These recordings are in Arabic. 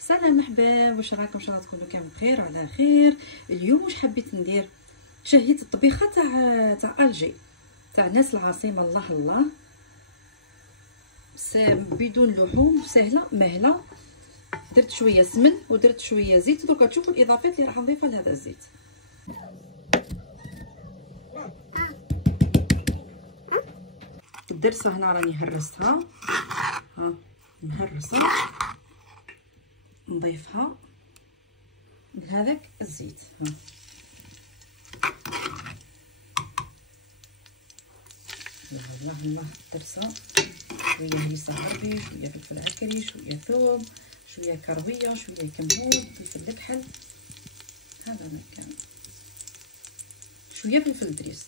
سلام احباب، واش راكم؟ ان شاء الله تكونوا كامل بخير وعلى خير. اليوم واش حبيت ندير؟ شهيت الطبيخه تاع الجي تاع ناس العاصمه. الله الله، بدون لحوم، سهله مهله. درت شويه سمن ودرت شويه زيت. دوكا تشوفوا الاضافات اللي راح نضيفها لهذا الزيت. الدرسه هنا راني هرستها، ها مهرسه، نضيفها لهذاك الزيت. ها الله الله، الدرسه شويه هريسه عربي، شويه فلفل عسكري، شويه ثوم، شويه كرويه، شويه كمون، فلفل الكحل، هذا ما كان، شويه فلفل دريس.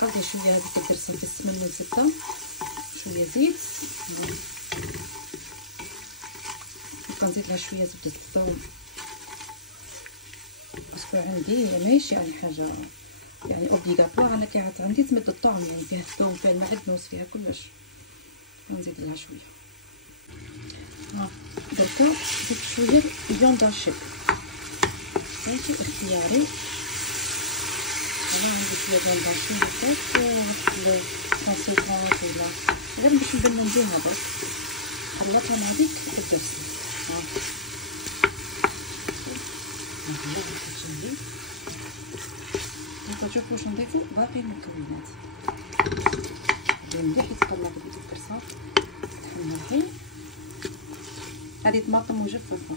قضي شويه هذيك الدرسه في السمن والزبده، شويه زيت، نزيد لها شويه زبده الثوم. باسكو عندي ماشي يعني حاجه يعني اوبليغاتوار، انا كانت عندي تمد الطعم، يعني فيها الثوم، فيها المعدنوس، فيها كلش. نزيد لها شويه. دركا زدت شويه فياند هاشي، ماشي اختياري. انا عندي شويه فياند هاشي هكاك، واحد 150 ولا غير باش نبنوا بها برك. خلطها مع ديك الدرسه. نشوفوا واش نضيفو باقي المكونات. مليح يتقلب هذيك الكرصه، تحمر الحين. هذه طماطم مجففه،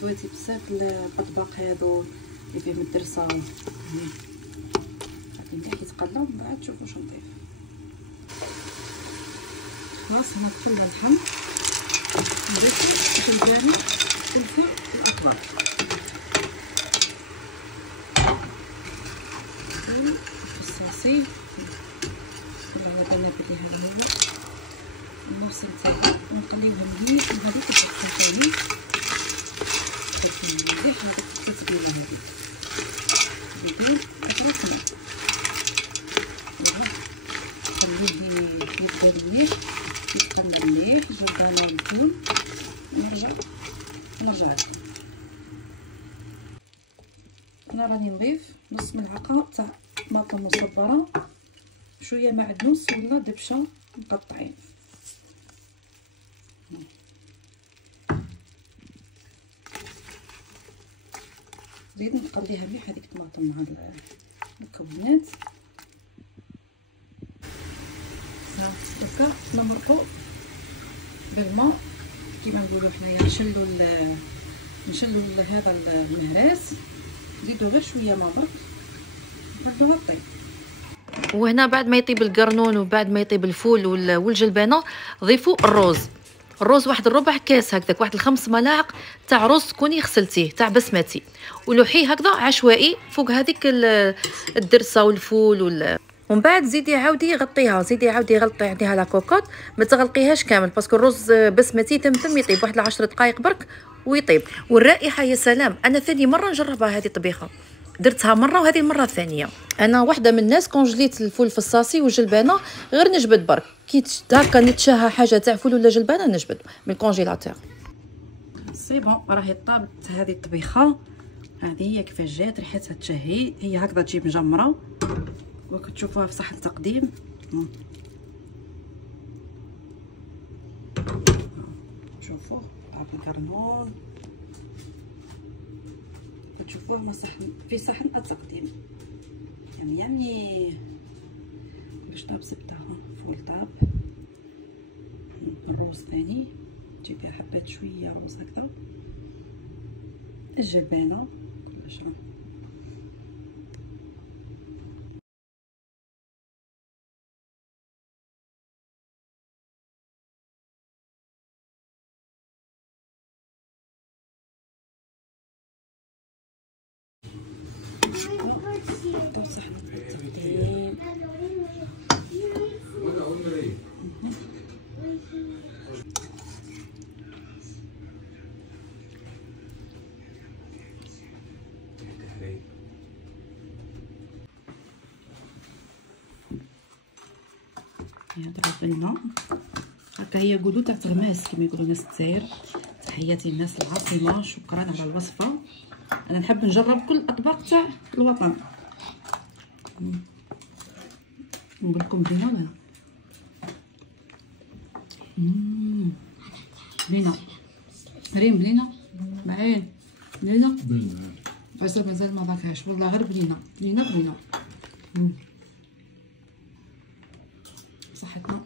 تواتي بزاف الاطباق هذو اللي فيهم الدرسه. هذه مليح يتقلب، من بعد تشوفوا واش نضيف. خلاص هنا خلى اللحم، نضيف جلباني، فلفل واطباق. الصاصي هذا نبدي، هذا هو النص نتاعي، ونقليوها مليح. وهذيك الدقيقه مليح، هذيك التتبيله هذيك ندير أطراف خليه يبدا مليح، يتقلى مليح. جبانه نكون نرجع لكم. انا راني نضيف نص ملعقه تاع طماطم مصبره، شويه معدنوس ولا دبشه مقطعين. زيد نقليها مليح هذيك الطماطم مع المكونات. دوكا نمرقوا بالماء كيما نقولوا حنايا، نشلوا هذا المهراس. نزيدو غير شويه ما برك، نحطوها طيب. وهنا بعد ما يطيب القرنون وبعد ما يطيب الفول والجلبانه، ضيفوا الرز واحد الربع كاس هكذاك، واحد 5 ملاعق تاع رز تكوني غسلتيه تاع بسمتي، ولوحيه هكذا عشوائي فوق هذيك الدرسه والفول ومن بعد زيدي عاودي غطيها، زيدي عاودي غلطي عليها لا كوكوط، ما تغلقيهاش كامل باسكو الرز بسمتي تمتم يطيب واحد 10 دقائق برك ويطيب. والرائحه يا سلام. انا ثاني مره نجربها هذه الطبيخه، درتها مره وهذه المره الثانيه. انا واحده من الناس كونجليت الفول الفصاصي والجلبانه، غير نجبد برك كي هكا نتشهى حاجه تاع فول ولا جلبانه نجبد من الكونجيلاتور. سي بون، راهي طابت هذه الطبيخه. هذه هي كيفاش جات، ريحتها تشهي. هي هكذا تجي مجمره وكتشوفوها في صحن تقديم. شوفوا القرنون، كتشوفوه في صحن التقديم. يعني باش طاب زبده، فول طاب، الروز ثاني تجي فيها حبات شويه روز هكذا، الجبانه كلش. صحن التقديم. يضرب لنا هكا هي قولوا تاع تغماس كما يقولوا ناس الجزائر. تحياتي للناس العاصمه، شكرا على الوصفه. انا نحب نجرب كل الاطباق تاع الوطن. نقول لكم بينا ولا بلينا ريم بلينا معين بلينا بس مازال ما ذاكهاش والله، غير بلينا بلينا بلينا. صحتنا